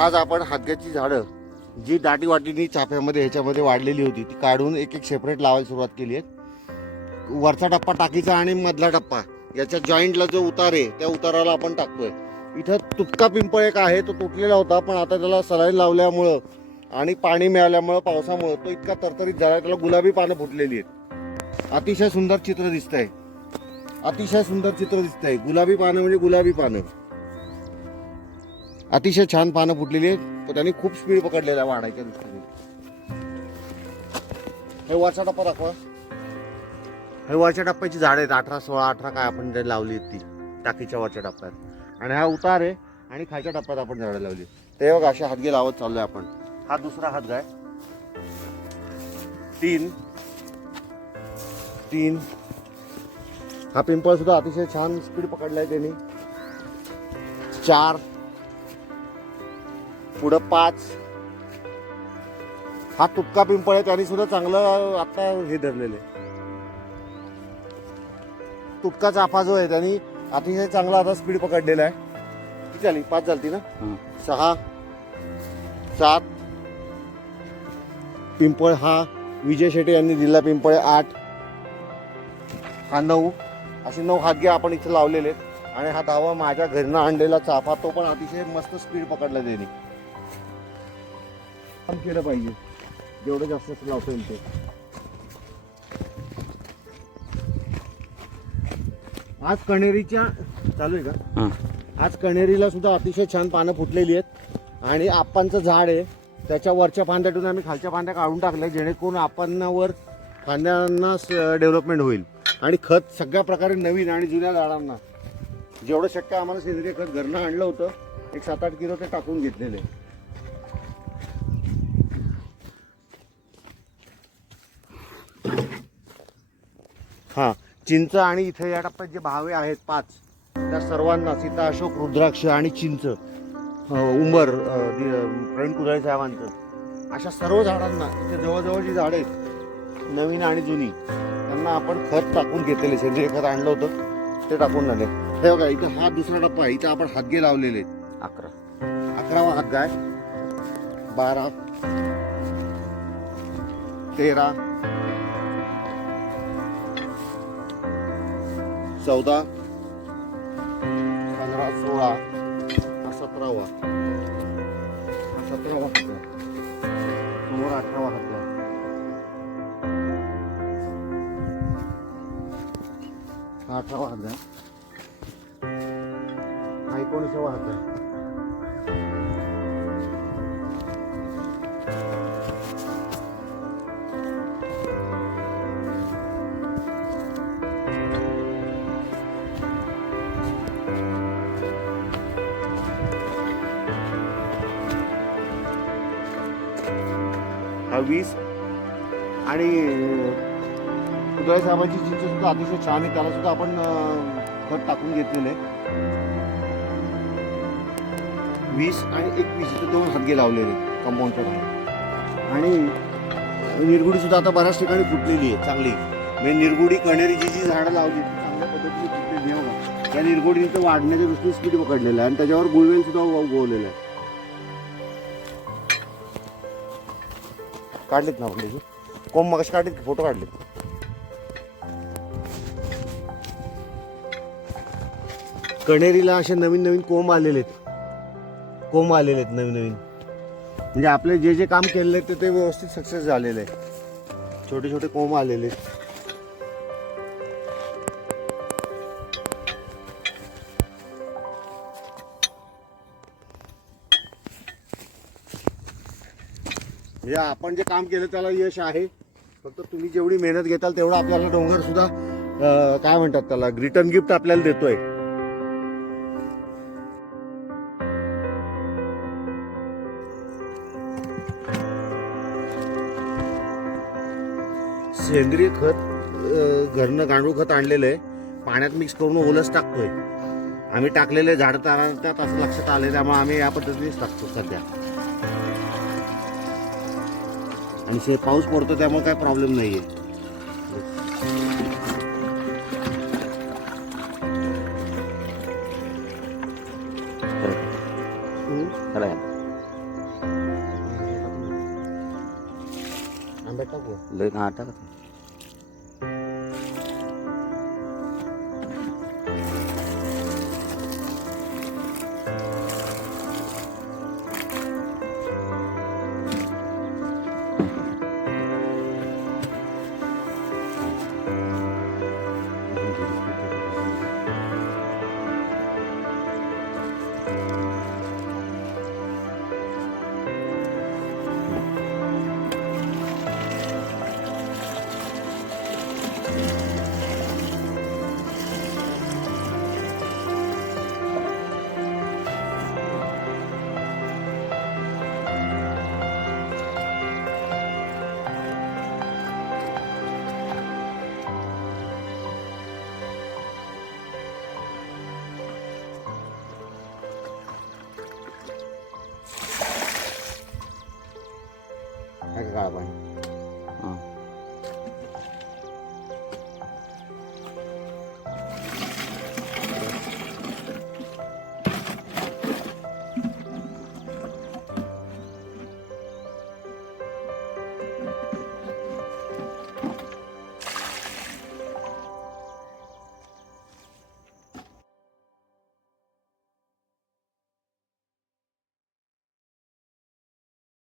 आज आपण हातग्याची झाडं जी दाटी वाटीनी चाफ्यामध्ये ह्याच्यामध्ये वाढलेली होती ती काढून एक एक सेपरेट लावायला सुरुवात केली आहे. वरचा टप्पा टाकीचा आणि मधला टप्पा याच्या जॉईंटला जो उतार आहे त्या उताराला आपण टाकतोय. इथं तुटका पिंपळ एक आहे तो तुटलेला होता पण आता त्याला सलाईन लावल्यामुळं आणि पाणी मिळाल्यामुळं पावसामुळं तो इतका तरतरीत झाला त्याला गुलाबी पानं फुटलेली आहेत. अतिशय सुंदर चित्र दिसतंय. अतिशय सुंदर चित्र दिसत आहे गुलाबी पानं म्हणजे गुलाबी पानं. अतिशय छान पानं फुटलेली आहेत. त्यांनी खूप स्पीड पकडलेला आहे वाढायच्या दृष्टीने. हे वरचा टप्पा दाखवा. हे वरच्या टप्प्याची झाड आहेत. अठरा सोळा अठरा काय आपण लावली आहेत ती. टाकीच्या वरच्या टप्प्यात. आणि हा उतार आहे आणि खालच्या टप्प्यात आपण झाडं लावली ते बघ असे हातगे लावत चाललोय आपण. हा दुसरा हातगा आहे. तीन. तीन. हा पिंपळ सुद्धा अतिशय छान स्पीड पकडलाय त्यांनी. चार. पुढं पाच. हा तुटका पिंपळ आहे त्यांनी सुद्धा चांगलं आता हे धरलेलं आहे. तुटका चाफा जो आहे त्यांनी अतिशय चांगला आता स्पीड पकडलेला आहे. किती झाली? पाच झालती ना. सहा सात. पिंपळ हा विजय शेट्टी यांनी दिला पिंपळ आठ. हा नऊ. असे नऊ हातगे आपण इथे लावलेले आहेत. आणि हा दहावा माझ्या घरनं आणलेला चाफा तो पण अतिशय मस्त स्पीड पकडला त्यांनी. काम केलं पाहिजे. जेवढं जास्त लावता येईल ते. आज कणेरीच्या चालू आहे का? हं. आज कणेरीला सुद्धा अतिशय छान पानं फुटलेली आहेत. आणि आप्पांचं झाड आहे. त्याच्या वरच्या फांद्यातून आम्ही खालच्या फांद्या काढून टाकल्या जेणेकरून आपांवर फांद्यांना डेव्हलपमेंट होईल. आणि खत सगळ्या प्रकारे नवीन आणि जुन्या झाडांना. जेवढं शक्य आम्हाला सेंद्रिय खत घरनं आणलं होतं एक सात आठ किलो ते टाकून घेतलेले हा चिंच आणि इथे या टप्प्यात जे भावे आहेत पाच त्या सर्वांना सीता अशोक रुद्राक्ष आणि चिंच उंबर प्रवीण कुदळे साहेबांचं. अशा सर्व झाडांना इथे जवळजवळ जी झाडं आहेत नवीन आणि जुनी त्यांना आपण खत टाकून घेतलेले सेंद्रिय खत आणलं होतं ते टाकून झाले हे बघा इथं हा दुसरा टप्पा आहे. इथं आपण हातगे लावलेले आहेत. अकरा. अकरावा हातगा आहे. बारा. तेरा. चौदा पंधरा सोळा हा सतरावा हा सतरावा हातला समोर अठरावा हातला हा अठरावा हातला हा एकोणीसावा हातला वीस. आणि उदय साहेबांची चिंच सुद्धा अतिशय छान आहे त्याला सुद्धा आपण खत टाकून घेतलेलं आहे. वीस आणि एकवीस इथे दोन हातगे लावलेले कंपाऊंडच्या बाहेर. आणि निरगुडी सुद्धा आता बऱ्याच ठिकाणी फुटलेली आहे चांगली. म्हणजे निरगुडी कणेरीची जी झाडं लावली ती चांगल्या पद्धतीने फुटलेली आहे बघा. त्या निरगुडीचं वाढण्याच्या दृष्टीने स्पीड पकडलेलं आहे आणि त्याच्यावर गुळवेल सुद्धा उगवलेलं आहे. काढलेत ना आपले कोंब मगाशी काढलेत की? फोटो काढलेत. कणेरीला असे नवीन नवीन कोंब आलेले आहेत. कोंब आलेले आहेत नवीन नवीन. म्हणजे आपले जे जे काम केलेले आहेत ते ते व्यवस्थित सक्सेस झालेले आहे छोटे छोटे कोंब आलेले आहेत. म्हणजे आपण जे काम केलं त्याला यश आहे. फक्त तुम्ही जेवढी मेहनत घेताल तेवढा आपल्याला डोंगर सुद्धा काय म्हणतात त्याला रिटर्न गिफ्ट आपल्याला देतोय. सेंद्रिय खत घरनं गांडूळ खत आणलेलं आहे. पाण्यात मिक्स करून ओलस टाकतोय. आम्ही टाकलेले झाड तारा त्यात असं लक्षात आलंय त्यामुळे आम्ही या पद्धतीनेच टाकतो सध्या. आणि शे पाऊस पडतो त्यामुळे काही प्रॉब्लेम नाही आहे आंबे टाकू हा